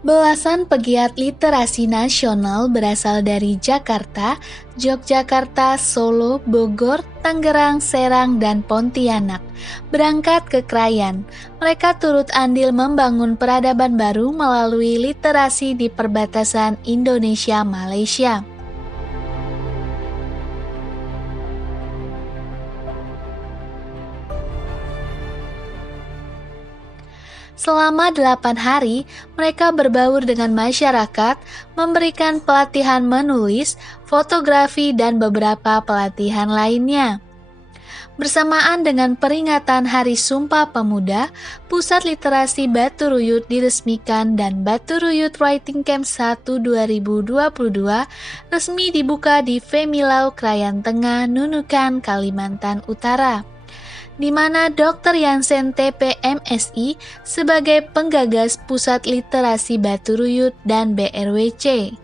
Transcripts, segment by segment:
Belasan pegiat literasi nasional berasal dari Jakarta, Yogyakarta, Solo, Bogor, Tangerang, Serang, dan Pontianak berangkat ke Krayan. Mereka turut andil membangun peradaban baru melalui literasi di perbatasan Indonesia-Malaysia. Selama 8 hari, mereka berbaur dengan masyarakat, memberikan pelatihan menulis, fotografi, dan beberapa pelatihan lainnya. Bersamaan dengan peringatan Hari Sumpah Pemuda, Pusat Literasi Batu Ruyut diresmikan dan Batu Ruyut Writing Camp 1 2022 resmi dibuka di Femilau, Krayan Tengah, Nunukan, Kalimantan Utara, di mana Dr. Yansen TPMSI sebagai penggagas Pusat Literasi Batu Ruyut dan BRWC.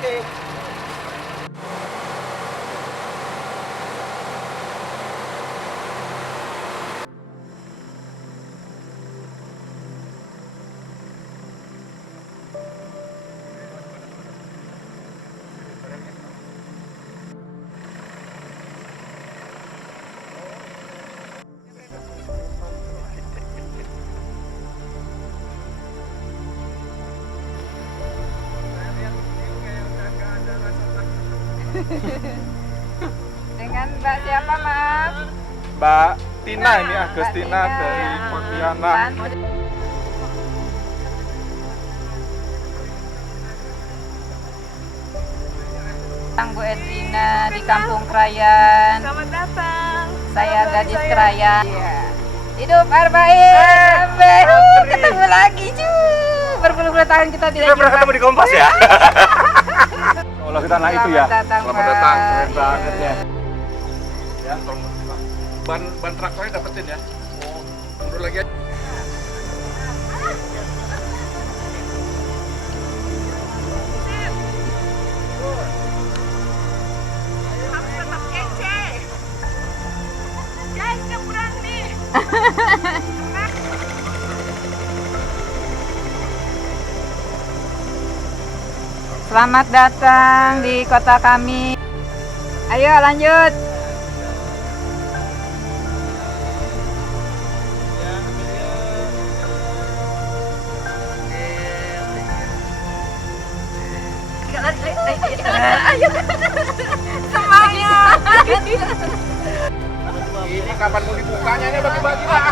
Oke. Dengan Mbak siapa, Mas? Mbak Tina ini, Agustina dari Pontianak. Bu Edrina di Kampung Krayan. Selamat datang. Saya gadis Krayan. Iya. Hidup Arbain. Ketemu lagi, cu. Berpuluh-puluh tahun kita tidak Kita pernah ketemu di Kompas ya. Allah kita naik itu ya. Selamat datang, keren Pak. banget ya. Ya, ban traktornya dapetin ya. Oh, mundur lagi aja. Harus tetap kece. Guys, nyebrang nih. Selamat datang di kota kami. Ayo lanjut. Semangat. Ini kapan mau dibukanya nih bagi-bagi lah.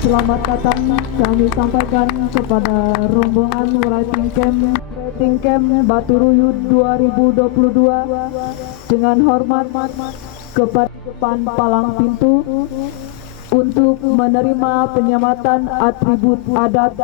Selamat datang kami sampaikan kepada rombongan Writing Camp Batu Ruyut 2022 dengan hormat kepada depan palang pintu untuk menerima penyematan atribut adat.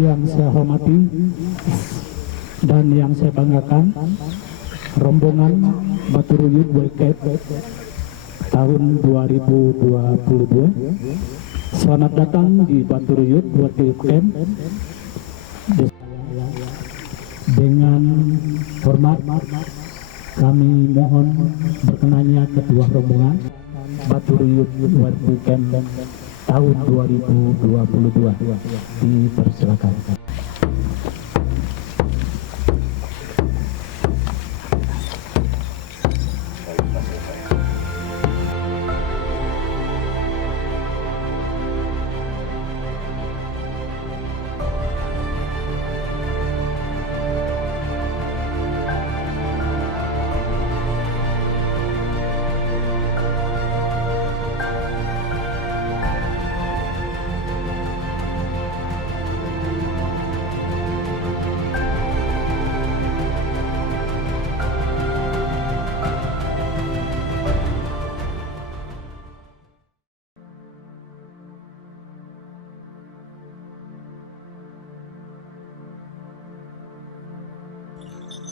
Yang saya hormati dan yang saya banggakan, rombongan Baturuyut World Cup tahun 2022. Selamat datang di Baturuyut World Cup. Dengan hormat kami mohon berkenannya ketua rombongan Baturuyut World Cup tahun 2022 dipersilakan.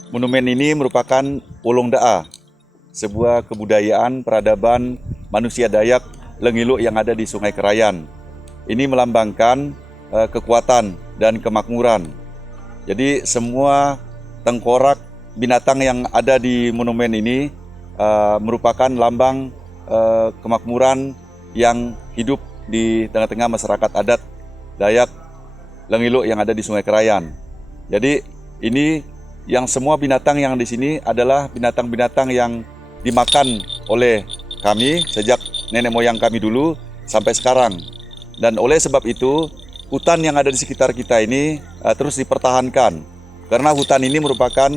Monumen ini merupakan Wolong Da'a, sebuah kebudayaan peradaban manusia Dayak Lengiluk yang ada di Sungai Kerayan. Ini melambangkan kekuatan dan kemakmuran. Jadi semua tengkorak binatang yang ada di monumen ini merupakan lambang kemakmuran yang hidup di tengah-tengah masyarakat adat Dayak Lengiluk yang ada di Sungai Kerayan. Jadi ini yang semua binatang yang di sini adalah binatang-binatang yang dimakan oleh kami sejak nenek moyang kami dulu sampai sekarang. Dan oleh sebab itu, hutan yang ada di sekitar kita ini terus dipertahankan. Karena hutan ini merupakan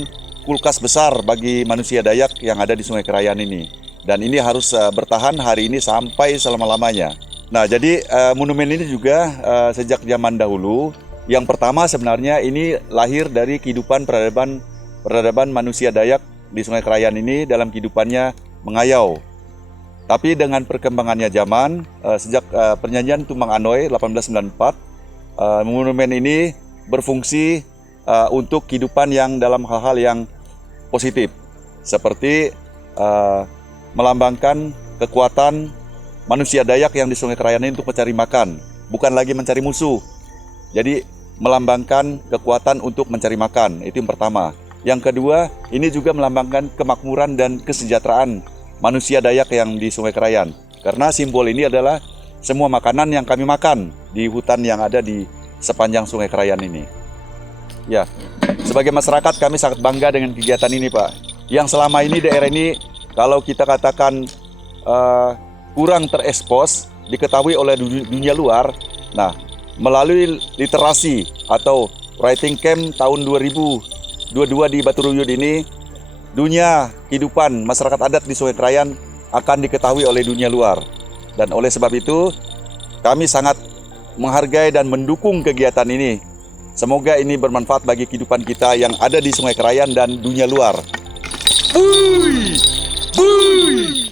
kulkas besar bagi manusia Dayak yang ada di Sungai Kerayan ini. Dan ini harus bertahan hari ini sampai selama-lamanya. Nah, jadi monumen ini juga sejak zaman dahulu, yang pertama sebenarnya ini lahir dari kehidupan peradaban manusia Dayak di Sungai Kerayan ini dalam kehidupannya mengayau. Tapi dengan perkembangannya zaman, sejak perjanjian Tumbang Anoy 1894, monumen ini berfungsi untuk kehidupan yang dalam hal-hal yang positif, seperti melambangkan kekuatan manusia Dayak yang di Sungai Kerayan ini untuk mencari makan, bukan lagi mencari musuh. Jadi melambangkan kekuatan untuk mencari makan, itu yang pertama. Yang kedua, ini juga melambangkan kemakmuran dan kesejahteraan manusia Dayak yang di Sungai Kerayan. Karena simbol ini adalah semua makanan yang kami makan di hutan yang ada di sepanjang Sungai Kerayan ini. Ya, sebagai masyarakat kami sangat bangga dengan kegiatan ini, Pak. Yang selama ini daerah ini, kalau kita katakan kurang terekspos, diketahui oleh dunia luar. Nah, melalui literasi atau writing camp tahun 2022 di Baturuyut ini, dunia kehidupan masyarakat adat di Sungai Kerayan akan diketahui oleh dunia luar. Dan oleh sebab itu, kami sangat menghargai dan mendukung kegiatan ini. Semoga ini bermanfaat bagi kehidupan kita yang ada di Sungai Kerayan dan dunia luar. Buy! Buy!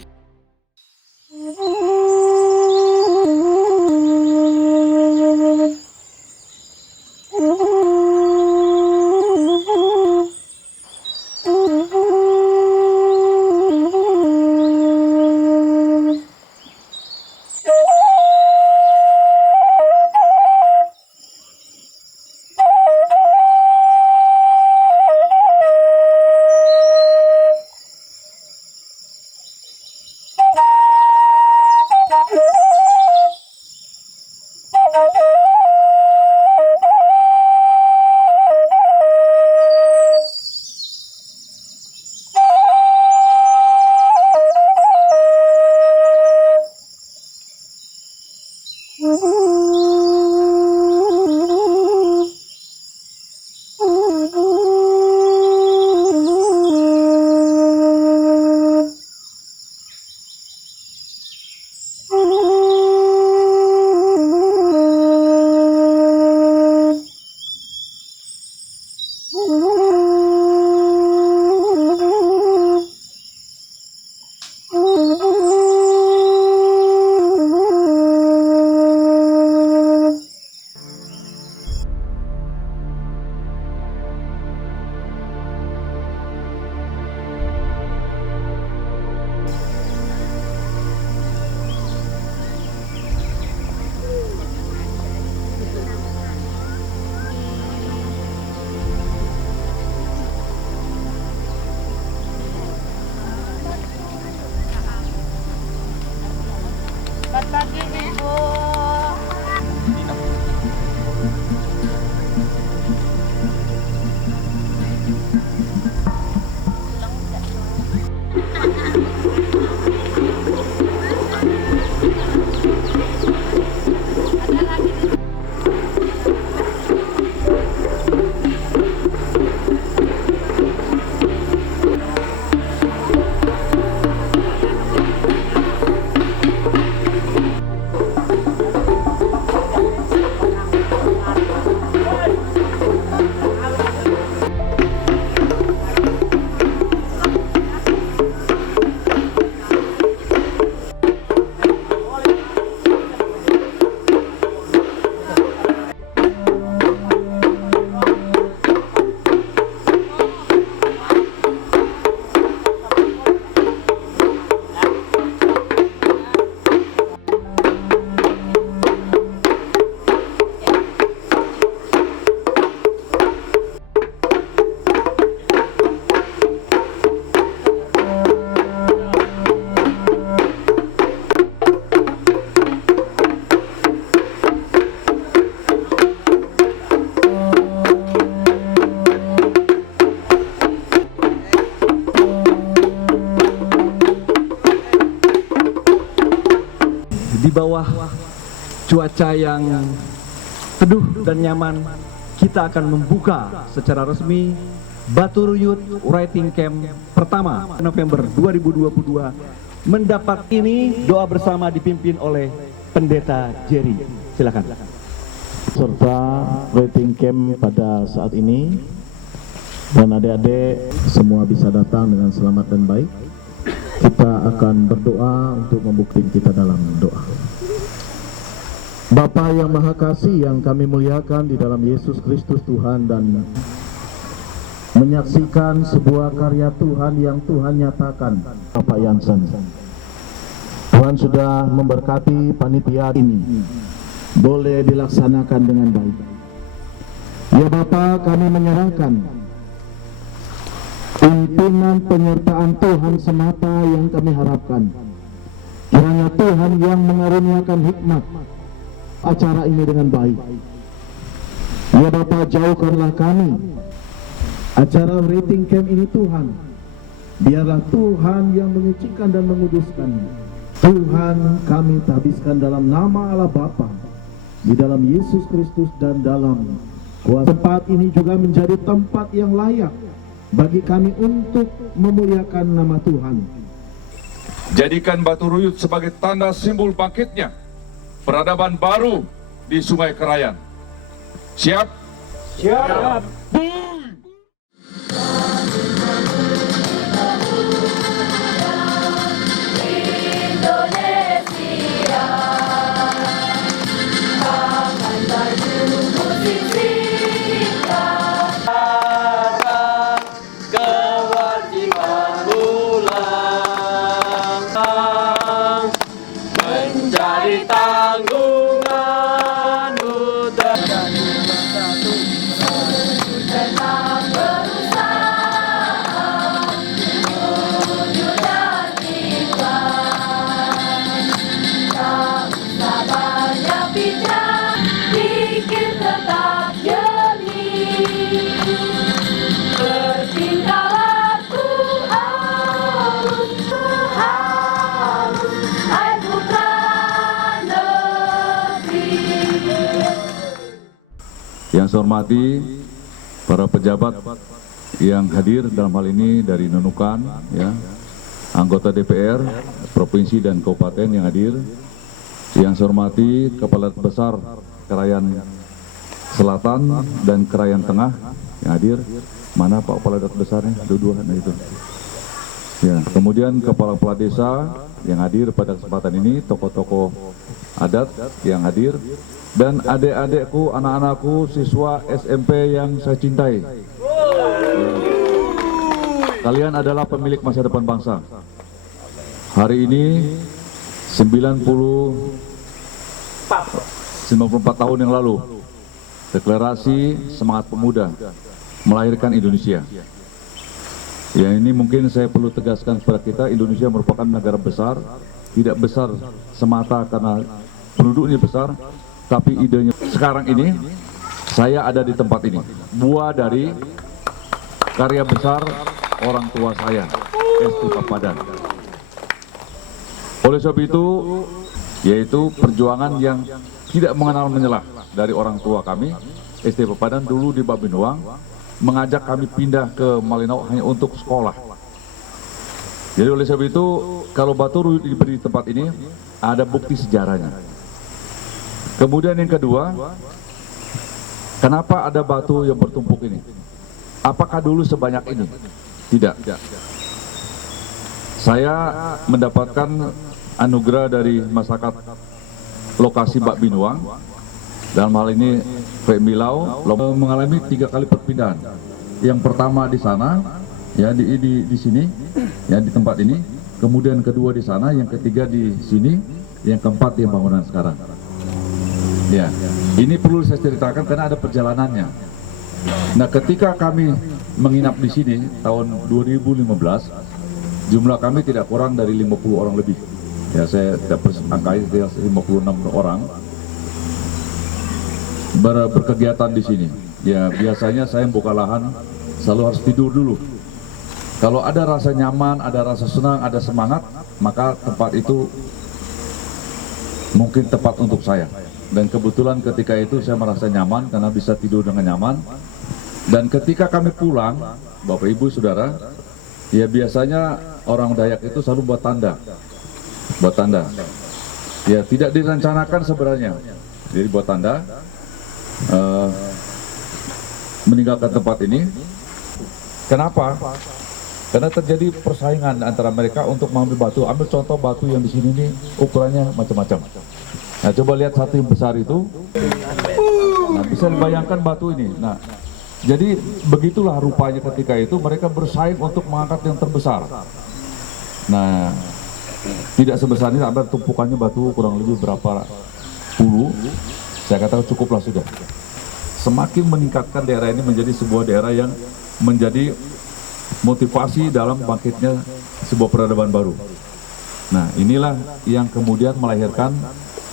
Selamat pagi Ibu. Di bawah cuaca yang teduh dan nyaman, kita akan membuka secara resmi Baturuyut Writing Camp pertama November 2022. Mendapat ini doa bersama dipimpin oleh Pendeta Jerry. Silakan. Serta writing camp pada saat ini, dan adik-adik semua bisa datang dengan selamat dan baik. Kita akan berdoa untuk membuktikan kita dalam doa. Bapa yang Maha Kasih yang kami muliakan di dalam Yesus Kristus Tuhan, dan menyaksikan sebuah karya Tuhan yang Tuhan nyatakan, Bapak Yansen. Tuhan sudah memberkati panitia ini, boleh dilaksanakan dengan baik. Ya Bapa, kami menyerahkan pimpinan penyertaan Tuhan semata yang kami harapkan. Kiranya Tuhan yang mengaruniakan hikmat acara ini dengan baik. Ya Bapa, jauhkanlah kami acara writing camp ini Tuhan. Biarlah Tuhan yang menyucikan dan menguduskan. Tuhan kami tabiskan dalam nama Allah Bapa, di dalam Yesus Kristus dan dalam kuasa. Tempat ini juga menjadi tempat yang layak bagi kami untuk memuliakan nama Tuhan. Jadikan Baturuyut sebagai tanda simbol bangkitnya peradaban baru di Sungai Kerayan. Siap? Siap. Yang saya hormati para pejabat yang hadir dalam hal ini dari Nunukan, ya, anggota DPR provinsi dan kabupaten yang hadir. Yang saya hormati Kepala Besar Kerayan Selatan dan Kerayan Tengah yang hadir. Mana Pak Kepala Besarnya? Dua-dua itu. Ya, kemudian kepala-kepala desa yang hadir pada kesempatan ini, tokoh-tokoh adat yang hadir, dan adik-adikku, anak-anakku, siswa SMP yang saya cintai. Kalian adalah pemilik masa depan bangsa. Hari ini 94 tahun yang lalu, deklarasi Semangat Pemuda melahirkan Indonesia. Ya, ini mungkin saya perlu tegaskan kepada kita, Indonesia merupakan negara besar tidak besar semata karena penduduknya besar, tapi idenya. Sekarang ini saya ada di tempat ini, buah dari karya besar orang tua saya, SD Papadan. Oleh sebab itu, yaitu perjuangan yang tidak mengenal menyelah dari orang tua kami, SD Papadan dulu di Babinuang, mengajak kami pindah ke Malinau hanya untuk sekolah. Jadi oleh sebab itu, kalau batu ruyut diberi di tempat ini, ada bukti sejarahnya. Kemudian yang kedua, kenapa ada batu yang bertumpuk ini? Apakah dulu sebanyak ini? Tidak. Saya mendapatkan anugerah dari masyarakat lokasi Bak Binuang. Dalam hal ini Pak Milau mengalami 3 kali perpindahan. Yang pertama di sana, ya di sini, ya di tempat ini. Kemudian kedua di sana, yang ketiga di sini, yang keempat di bangunan sekarang. Ya, ini perlu saya ceritakan karena ada perjalanannya. Nah, ketika kami menginap di sini tahun 2015, jumlah kami tidak kurang dari 50 orang lebih. Ya, saya dapat angkai 56 orang berkegiatan di sini. Ya, biasanya saya buka lahan selalu harus tidur dulu. Kalau ada rasa nyaman, ada rasa senang, ada semangat, maka tempat itu mungkin tepat untuk saya. Dan kebetulan ketika itu saya merasa nyaman karena bisa tidur dengan nyaman. Dan ketika kami pulang, Bapak Ibu Saudara, ya biasanya orang Dayak itu selalu buat tanda. Buat tanda. Ya tidak direncanakan sebenarnya. Jadi buat tanda meninggalkan tempat ini. Kenapa? Karena terjadi persaingan antara mereka untuk mengambil batu. Ambil contoh batu yang di sini nih, ukurannya macam-macam. Nah, coba lihat satu yang besar itu. Nah, bisa dibayangkan batu ini. Nah, jadi begitulah rupanya ketika itu mereka bersaing untuk mengangkat yang terbesar. Nah, tidak sebesar ini, ada tumpukannya batu kurang lebih berapa puluh. Saya katakan cukuplah sudah. Semakin meningkatkan daerah ini menjadi sebuah daerah yang menjadi motivasi dalam bangkitnya sebuah peradaban baru. Nah, inilah yang kemudian melahirkan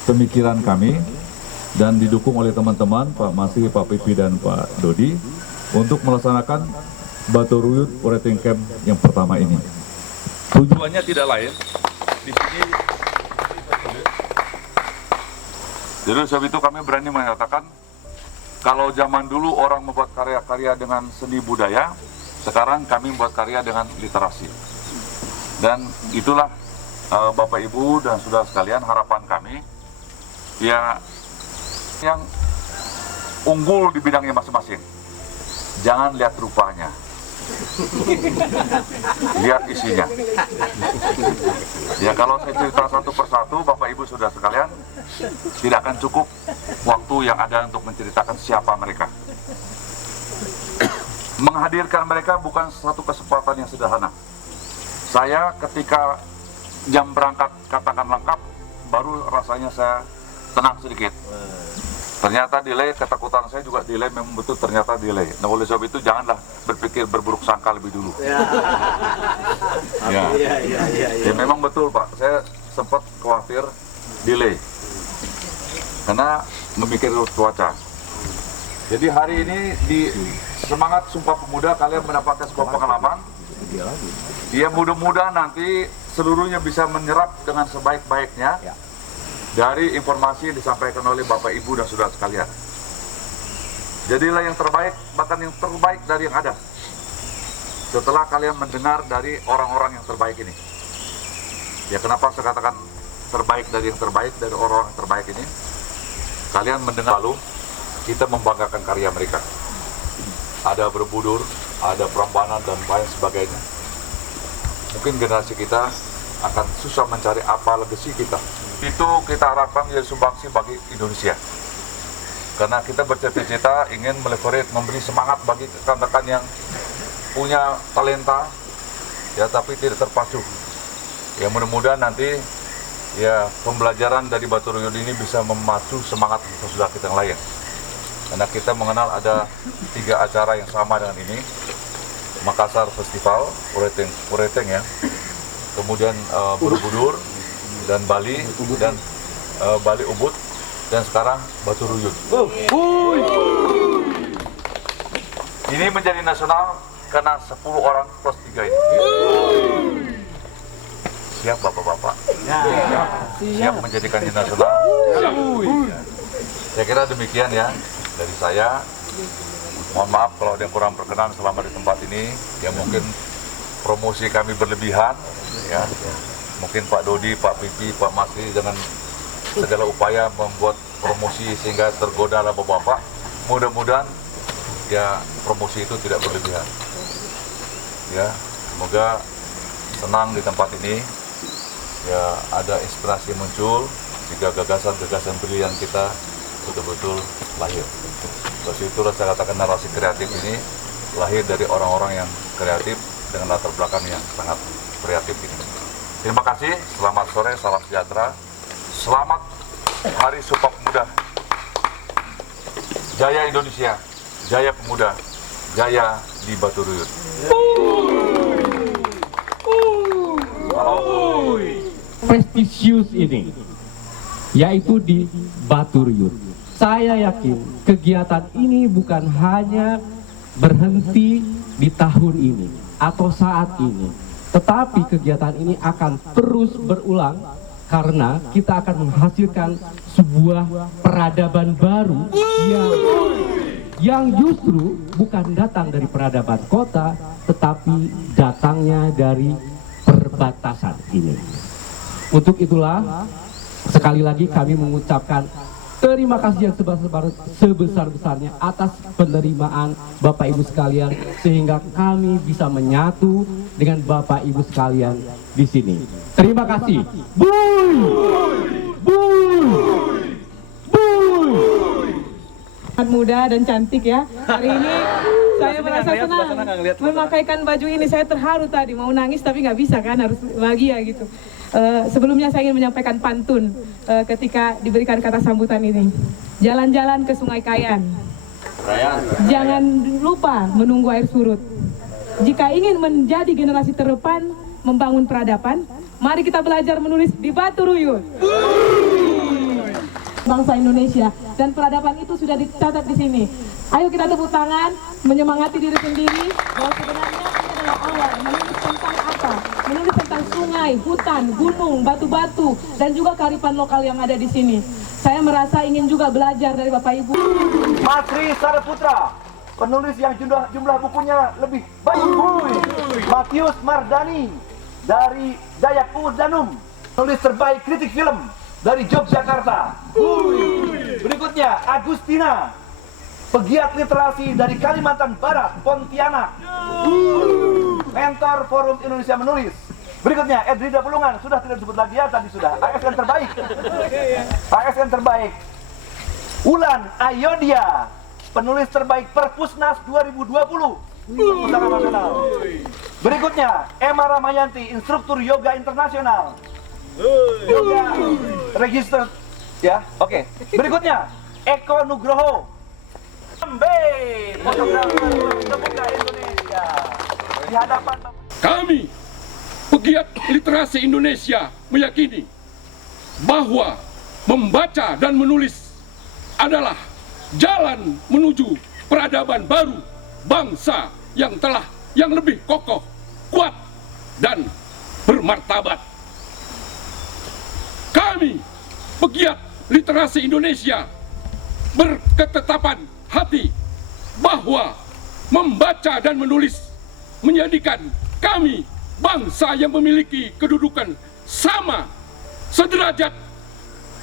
pemikiran kami dan didukung oleh teman-teman Pak Masih, Pak Pipi, dan Pak Dodi untuk melaksanakan batu ruyut Writing Camp yang pertama ini. Tujuannya tidak lain di sini. Jadi sebab itu kami berani mengatakan kalau zaman dulu orang membuat karya-karya dengan seni budaya, sekarang kami membuat karya dengan literasi. Dan itulah Bapak Ibu dan saudara sekalian harapan kami, ya yang unggul di bidangnya masing-masing. Jangan lihat rupanya, lihat isinya. Ya kalau saya cerita satu persatu, Bapak Ibu saudara sekalian, tidak akan cukup waktu yang ada untuk menceritakan siapa mereka. Menghadirkan mereka bukan satu kesempatan yang sederhana. Saya ketika jam berangkat katakan lengkap, baru rasanya saya tenang sedikit. Ternyata delay, ketakutan saya juga delay, memang betul ternyata delay. Nah oleh sebab itu janganlah berpikir berburuk sangka lebih dulu. Ya memang betul Pak, saya sempat khawatir delay karena memikir cuaca. Jadi hari ini di Semangat Sumpah Pemuda kalian mendapatkan sebuah pengalaman. Ya mudah-mudahan nanti seluruhnya bisa menyerap dengan sebaik-baiknya dari informasi yang disampaikan oleh Bapak Ibu dan saudara sekalian. Jadilah yang terbaik, bahkan yang terbaik dari yang ada. Setelah kalian mendengar dari orang-orang yang terbaik ini. Ya kenapa saya katakan terbaik dari yang terbaik, dari orang-orang yang terbaik ini? Kalian mendengar lalu kita membanggakan karya mereka. Ada Berbudur, ada Prambanan dan lain sebagainya. Mungkin generasi kita akan susah mencari apa legacy kita. Itu kita harapkan menjadi sumbangsi bagi Indonesia. Karena kita bercita-cita ingin meleverage, memberi semangat bagi rekan-rekan yang punya talenta, ya tapi tidak terpacu. Ya mudah-mudahan nanti ya pembelajaran dari batu ruyut ini bisa memacu semangat saudara kita yang lain. Karena kita mengenal ada 3 acara yang sama dengan ini. Makassar Festival, Writing ya. Kemudian Borobudur, dan Bali dan Bali Ubud dan sekarang Baturuyut. Ini menjadi nasional karena 10 orang plus 3 ini. Siap bapak-bapak? Siap menjadikannya nasional? Saya kira demikian ya dari saya. Mohon maaf kalau ada yang kurang berkenan selama di tempat ini. Ya mungkin promosi kami berlebihan. Ya. Mungkin Pak Dodi, Pak Pipi, Pak Masri dengan segala upaya membuat promosi sehingga tergoda bapak-bapak. Mudah-mudahan ya promosi itu tidak berlebihan. Ya, semoga senang di tempat ini. Ya, ada inspirasi muncul jika gagasan-gagasan brilian kita betul-betul lahir. Terus itulah saya katakan narasi kreatif ini lahir dari orang-orang yang kreatif dengan latar belakang yang sangat kreatif ini. Terima kasih, selamat sore, salam sejahtera, selamat Hari Sumpah Pemuda. Jaya Indonesia, jaya pemuda, jaya di Baturuyut. Prestisius ini, yaitu di Baturuyut. Saya yakin kegiatan ini bukan hanya berhenti di tahun ini atau saat ini, tetapi kegiatan ini akan terus berulang karena kita akan menghasilkan sebuah peradaban baru yang justru bukan datang dari peradaban kota, tetapi datangnya dari perbatasan ini. Untuk itulah, sekali lagi kami mengucapkan terima kasih yang sebesar-besarnya atas penerimaan Bapak Ibu sekalian, sehingga kami bisa menyatu dengan Bapak Ibu sekalian di sini. Terima kasih. Muda dan cantik ya. Hari ini saya merasa senang memakaikan baju ini. Saya terharu tadi, mau nangis tapi nggak bisa kan, harus bahagia gitu. Sebelumnya saya ingin menyampaikan pantun ketika diberikan kata sambutan ini. Jalan-jalan ke Sungai Kayan, jangan lupa menunggu air surut. Jika ingin menjadi generasi terdepan, membangun peradaban, mari kita belajar menulis di Baturuyut. Bangsa Indonesia dan peradaban itu sudah dicatat di sini. Ayo kita tepuk tangan, menyemangati diri sendiri bahwa sebenarnya ini adalah awal menulis tentang apa? Menulis tentang sungai, hutan, gunung, batu-batu dan juga kearifan lokal yang ada di sini. Saya merasa ingin juga belajar dari Bapak Ibu. Masri Saraputra, penulis yang jumlah bukunya lebih banyak. Matius Mardani dari Dayak Danum, penulis terbaik kritik film dari Yogyakarta. Berikutnya Agustina, pegiat literasi dari Kalimantan Barat, Pontianak, mentor Forum Indonesia Menulis. Berikutnya Edrida Pulungan, sudah tidak disebut lagi ya, tadi sudah. ASN terbaik. ASN terbaik. Ulan Ayodia, penulis terbaik Perpusnas 2020. Perpustakaan Nasional. Berikutnya Emma Ramayanti, instruktur yoga internasional. Yoga register ya, oke. Berikutnya Eko Nugroho, fotografer pemuda Indonesia. Di hadapan kami, pegiat literasi Indonesia, meyakini bahwa membaca dan menulis adalah jalan menuju peradaban baru bangsa yang lebih kokoh, kuat, dan bermartabat. Kami, pegiat literasi Indonesia, berketetapan hati bahwa membaca dan menulis menjadikan kami bangsa yang memiliki kedudukan sama, sederajat,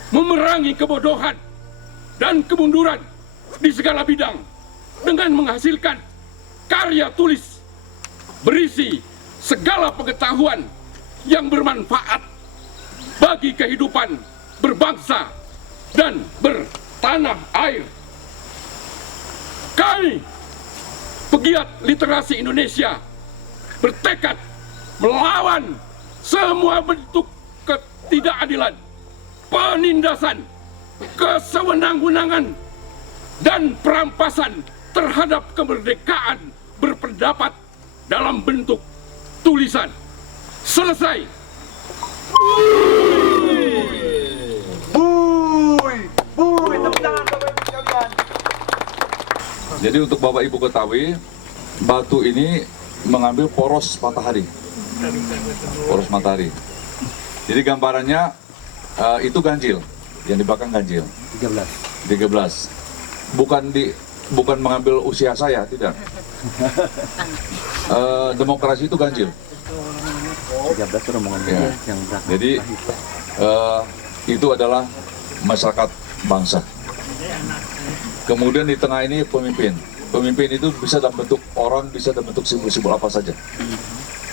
memerangi kebodohan dan kemunduran di segala bidang dengan menghasilkan karya tulis berisi segala pengetahuan yang bermanfaat bagi kehidupan berbangsa dan bertanah air. Kami, pegiat literasi Indonesia, bertekad melawan semua bentuk ketidakadilan, penindasan, kesewenang-wenangan, dan perampasan terhadap kemerdekaan berpendapat dalam bentuk tulisan. Selesai. Jadi untuk Bapak Ibu ketahui, batu ini mengambil poros matahari. Poros matahari. Jadi gambarannya itu ganjil, yang di belakang ganjil. 13. Bukan mengambil usia saya, tidak. Demokrasi itu ganjil. 13 rombongan Ya. Jadi itu adalah masyarakat bangsa. Kemudian di tengah ini pemimpin. Pemimpin itu bisa dalam bentuk orang, bisa dalam bentuk simbol-simbol apa saja.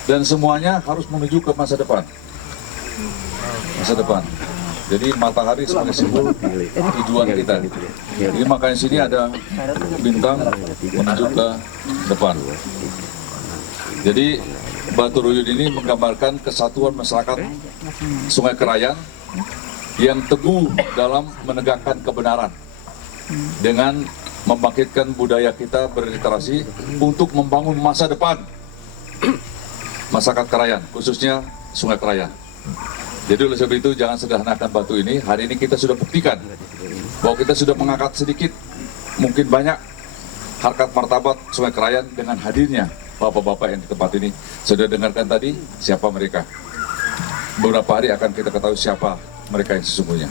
Dan semuanya harus menuju ke masa depan. Masa depan. Jadi matahari sebagai simbol tujuan kita. Jadi makanya sini ada bintang menuju ke depan. Jadi Batu Ruyut ini menggambarkan kesatuan masyarakat Sungai Kerayan yang teguh dalam menegakkan kebenaran dengan membangkitkan budaya kita berliterasi untuk membangun masa depan masyarakat Kerayan, khususnya Sungai Kerayan. Jadi oleh sebab itu jangan sederhanakan batu ini. Hari ini kita sudah buktikan bahwa kita sudah mengangkat sedikit, mungkin banyak harkat martabat Sungai Kerayan dengan hadirnya bapak-bapak yang di tempat ini. Sudah dengarkan tadi siapa mereka. Beberapa hari akan kita ketahui siapa mereka yang sesungguhnya.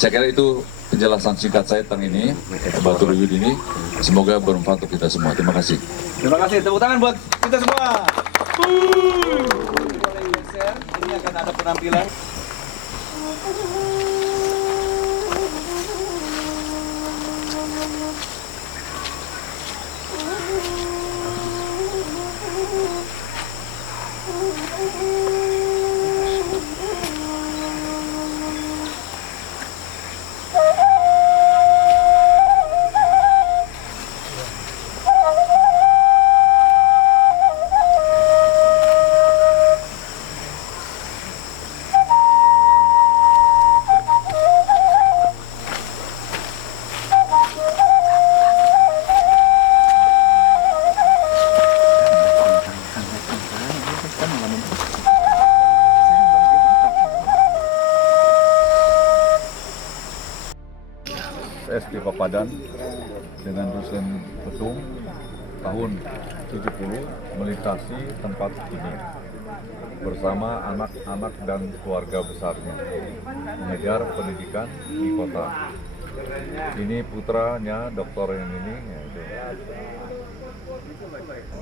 Saya kira itu penjelasan singkat saya tentang ini, Batu Ruyut ini. Semoga bermanfaat untuk kita semua. Terima kasih. Terima kasih. Tepuk tangan buat kita semua. Ini akan ada penampilan. SD Papadan dengan dosen Petung tahun 70 melintasi tempat ini bersama anak-anak dan keluarga besarnya mengejar pendidikan di kota. Ini putranya doktor yang ini.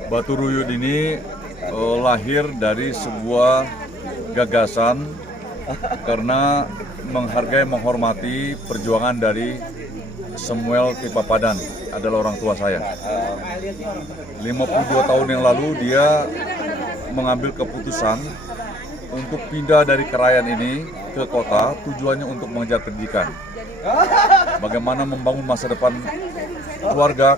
Batu Ruyut ini lahir dari sebuah gagasan karena menghargai, menghormati perjuangan dari Samuel T. Papadan, adalah orang tua saya. 52 tahun yang lalu dia mengambil keputusan untuk pindah dari Kerayan ini ke kota, tujuannya untuk mengejar pendidikan. Bagaimana membangun masa depan keluarga,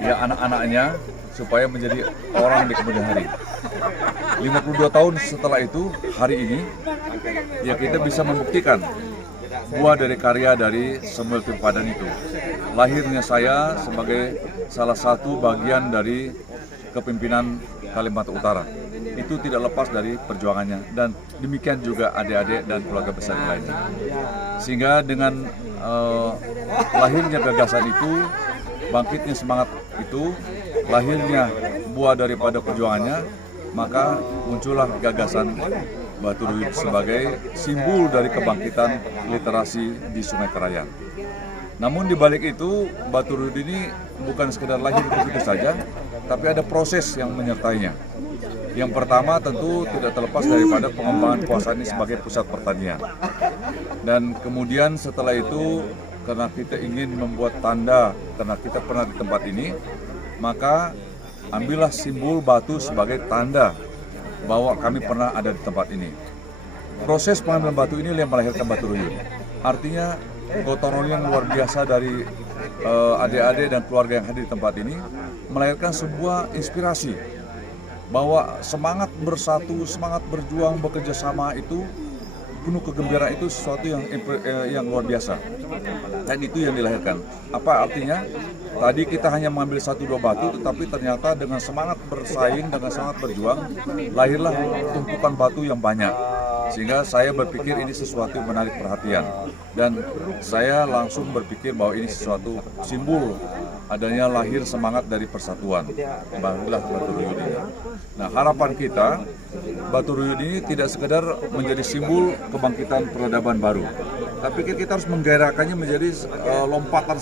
ya anak-anaknya, supaya menjadi orang di kemudian hari. 52 tahun setelah itu, hari ini, ya kita bisa membuktikan buah dari karya dari Samuel T. Papadan itu. Lahirnya saya sebagai salah satu bagian dari kepemimpinan Kalimantan Utara. Itu tidak lepas dari perjuangannya, dan demikian juga adik-adik dan keluarga besar yang lainnya. Sehingga dengan lahirnya gagasan itu, bangkitnya semangat itu, lahirnya buah daripada perjuangannya, maka muncullah gagasan Batu Ruyut sebagai simbol dari kebangkitan literasi di Sungai Kerayan. Namun di balik itu, Batu Ruyut ini bukan sekedar lahir begitu saja, tapi ada proses yang menyertainya. Yang pertama tentu tidak terlepas daripada pengembangan kawasan ini sebagai pusat pertanian. Dan kemudian setelah itu, karena kita ingin membuat tanda, karena kita pernah di tempat ini, maka ambillah simbol batu sebagai tanda bahwa kami pernah ada di tempat ini. Proses pengambilan batu ini yang melahirkan Batu Ruyut. Artinya gotong royong yang luar biasa dari adik-adik dan keluarga yang hadir di tempat ini melahirkan sebuah inspirasi bahwa semangat bersatu, semangat berjuang, bekerja sama itu, penuh kegembiraan itu sesuatu yang luar biasa. Dan itu yang dilahirkan. Apa artinya? Tadi kita hanya mengambil 1-2 batu, tetapi ternyata dengan semangat bersaing, dengan semangat berjuang, lahirlah tumpukan batu yang banyak. Sehingga saya berpikir ini sesuatu yang menarik perhatian. Dan saya langsung berpikir bahwa ini sesuatu simbol adanya lahir semangat dari persatuan. Barulah Batu Ruyut ini. Nah, harapan kita, Batu Ruyut ini tidak sekedar menjadi simbol kebangkitan peradaban baru, tapi kita harus menggairahkannya menjadi lompatan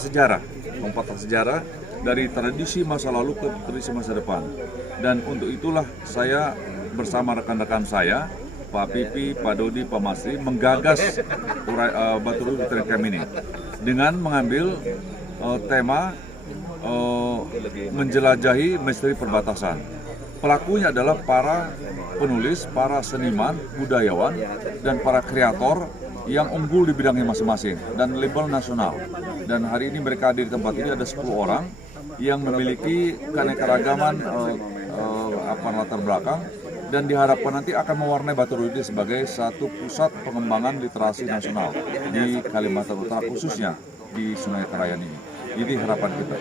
sejarah dari tradisi masa lalu ke tradisi masa depan. Dan untuk itulah saya bersama rekan-rekan saya, Pak Pipi, Pak Dodi, Pak Masri, menggagas Batu Ruyut Training Camp ini dengan mengambil tema menjelajahi misteri perbatasan. Pelakunya adalah para penulis, para seniman, budayawan, dan para kreator yang unggul di bidangnya masing-masing dan label nasional. Dan hari ini mereka hadir di tempat ini ada 10 orang yang memiliki keanekaragaman latar belakang, dan diharapkan nanti akan mewarnai Batu Ruyut sebagai satu pusat pengembangan literasi nasional di Kalimantan Utara, khususnya di Sungai Kerayan ini. Ini harapan kita.